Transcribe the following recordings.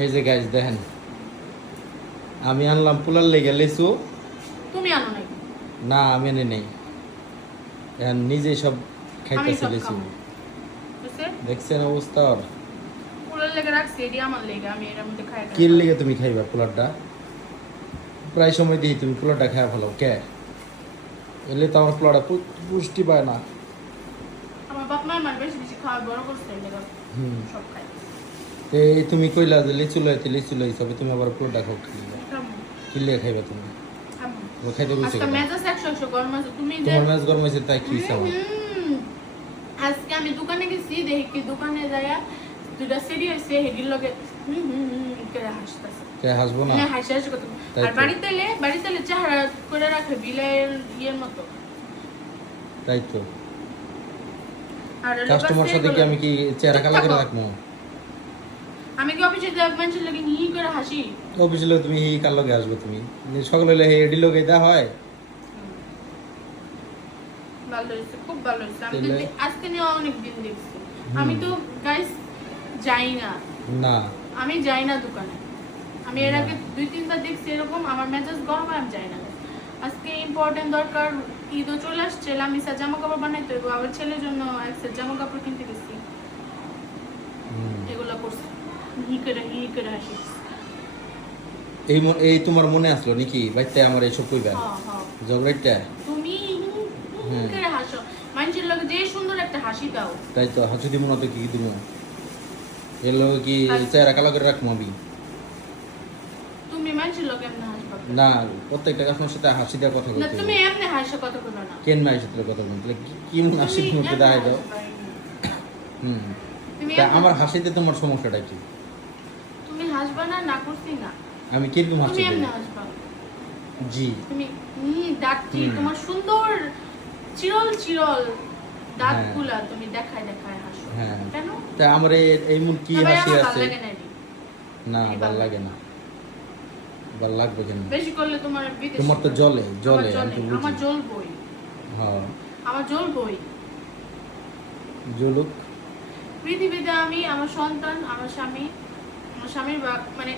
এই যে গাইস দেখেন, আমি আনলাম পোলার লেগে লেসু। তুমি আনো নাই? না আমি এনে নেই, এখন নিজেই সব আমি খাইতেছি সব লেসু। খাবো। বুঝছে? দেখছেন অবস্থা ওর? পুরো লেগে রাখছি, এটি আমার লেগে, আমি এর মধ্যে খাই কি লেগে তুমি খাইবা পোলারটা? প্রায় সময় দিই তুমি পোলারটা খাই ফেলো কে? এলে তো আমার পোলারটা পুষ্টি পায় না। আমার বাপ মা আমার বেশি বেশি খাওয়া বড় করছে, এর লেগে হুম। সব খাই। এই তুমি কইলা যে লিচু লইতে লিচু লইছ, তুমি আবার পোলারটা খাও খাইবা। খাবো, কি লেগে খাইবা তুমি? খাবো। ও খাইতে কইছে আজকে কেন? মেজাজ 100 গরম আছে, তুমি যে তোমার মেজ গরম হয়েছে তাই কি হইছে আমার? আজকে আমি দোকানে গেছি, দেখি কি দোকানে যাইয়া দুটা সিডি হইছে, হেডির লগে করে হাসতেছে। কে হাসবো না? না হাসি হাসি কথা। তাই আর তো। বাড়িতে এলে চেহারা করে রাখে বিলের ইয়ের মতো। তাই তো। আর কাস্টমার সাথে কি আমি কি চেহারা কালা করে রাখবো? আমি কি অফিসে যাব মানুষের লাগে হি করে হাসি? অফিসে লোক তুমি এই কার লগে আসবে তুমি? সকলে হলে এডি লোক এটা হয়? ভালো হয়েছে, খুব ভালো হয়েছে। আমি তো তাহলে? আজকে নিয়ে অনেক দিন দেখছি। আমি তো গাইস যাই না, না আমি যাই না দোকানে। আমি এর না। আগে 2-3বার দেখছি এরকম, আমার মেজাজ গরম হয়, আমি যাই না। আজকে ইম্পর্টেন্ট দরকার, ঈদও চলে আসছে, লামিসা জামা কাপড় বানাইতে হবে, আবার ছেলের জন্য এক সেট জামা কাপড় কিনতে গেছি, হুম। এগুলা করছি। হি করে হাসি। এই তোমার মনে আসলো নাকি বাইতে আমার এইসব কইবা? হ্যাঁ হ্যাঁ, ঝগড়াইটা? তুমি হি করে হাসো, মানুষের লগে যে সুন্দর একটা হাসি দাও। তাই তো হাসি দিব না তো কি দিব? এর লগে কি চেহারা কালা করে রাখবো আমি? তুমি মানুষের লগে এমনি হাসবা না, প্রত্যেকটা কাস্টমার সাথে হাসি দেওয়ার কথা না, বলতে তুমি হবে। এমনি হাসা কথা বলো না। কেন মায়ের সাথে কথা বলতে কি মন হাসির তুমি মধ্যে এমনি দেখাই দাও? হাসবা। হুম। তুমি তা এমনি আমার হাসবা। হাসিতে তোমার সমস্যাটা কি? তুমি হাসবা না, না করছি না। আমি কিরকম হাসি তুমি দেব? এমনি হাসবা। জি। তুমি ডাকছি, হুম। তোমার সুন্দর চিরল হ্যাঁ। দাঁতগুলা তুমি দেখায় হাসো। হ্যাঁ। কেন? তা আমার এমন কি তবে হাসি আমার ভালো আছে? লাগে না এটি। না এই ভাল ভালো লাগে না। ভাল লাগবে কেন? বেশি করলে তোমার বিদেশি তোমার তো করে। জ্বলে আমার জ্বলে আমি তো জ্বলে, আমার বুঝি। জ্বলবই। হ্যাঁ আমার জ্বলবই। জলুক। পৃথিবীতে আমি, আমার সন্তান, আমার স্বামীর মানে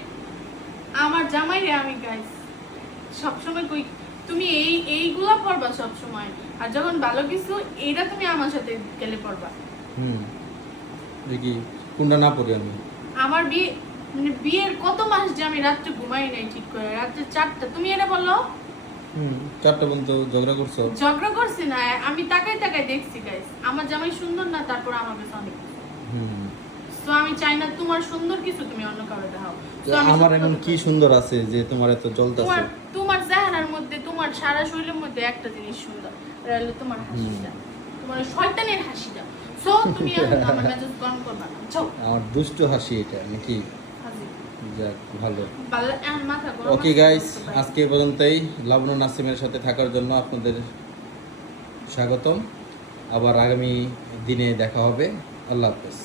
আমার জামাইরে আমি গাইস সবসময় কই তুমি এইগুলা পড়বা সবসময়, আর যখন ভালো কিছু এইটা তুমি আমার সাথে গেলে পড়বা। হুম। দেখি কোনটা না পড়ি আমি। আমার মানে বিয়ের কত মাস যে আমি রাত্রে ঘুমাই নাই ঠিক করে, রাত্রে 4টা, তুমি এটা বলো। হুম। 4টা পর্যন্ত ঝগড়া করছো? ঝগড়া করছি না, আমি তাকাই দেখছি গাইস আমার জামাই সুন্দর না, তারপর আমার কাছে অনেক। হুম। তো আমি চাই না তোমার সুন্দর কিছু তুমি অন্য কাউকে দেখাও। তো So আমি আমার সত্যি এমন কথা কি বলি। সুন্দর আছে যে তোমার এত জ্বলতাছে? তোমার চেহারার মধ্যে, তোমার সারা শরীরের মধ্যে একটা জিনিস সুন্দর, এটা হলো তোমার হাসিটা, তোমার ওই শয়তানের হাসিটা। সো তুমি আমার মেজাজ গরম করবা না, যাও। আমার দুষ্টু হাসি এটা নাকি? হাসি যাক ভালো। এখন মাথা গরম ওকে আছে, গাইস, করতে পারি। আজকে পর্যন্তই। লাবণু নাসিমের সাথে থাকার জন্য আপনাদের স্বাগতম। আবার আগামী দিনে দেখা হবে। আল্লাহ হাফেজ।